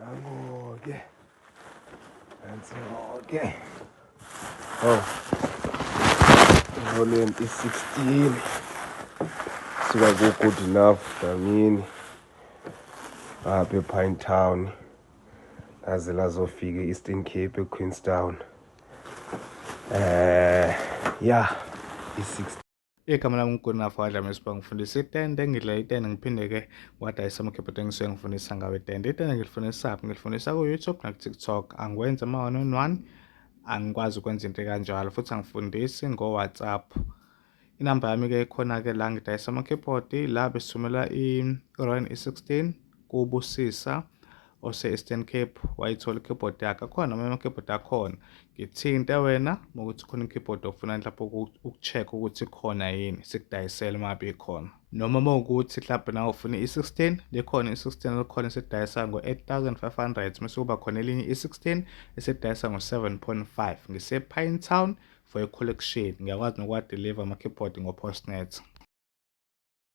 Nango-ke nansi-ke oh volume i-16 suka ku-Good Enough Dlamini apha ePinetown aze lazofika e-Eastern Cape eQueenstown yeah i-16. Igama lami uGood Enough Dlamini Sibongo ngifundisa itende, ngidla itende ngiphinde-ke ngiwadayisa amakhebhodi engisuke ngifundisa ngawo itende. Itende ngilifundisapi? Ngilifundisa ku-YouTube naku-TikTok. Angikwenzi ama-1-on-1, angikwazi ukwenza into ekanjalo futhi angifundisi ngo-WhatsApp. Inamba yami-ke ikhona-ke la ngidayisa amakhebhodi la besithumela i-Rowan E16 kuBusisa ose-Eastern Cape, wayithola ikhebhodi yakhe. Akhona noma amakhebhodi akhona, ngithinte wena uma ukuthi khona ikhebhodi ofuna mhlawumbe uku-check-a ukuthi ikhona yini, sikudayisele uma ngabe ikhona. Noma uma ukuthi mhlawumbe nawe ufuna i-16, likhona i-16 likhona esidayisa ngo-8,500, mase kuba khona elinye i-16 esidayisa ngo-7.5. Ngise-Pinetown for a collection. Ngiyakwazi nokuwadeliver amakhebhodi ngo-Postnet.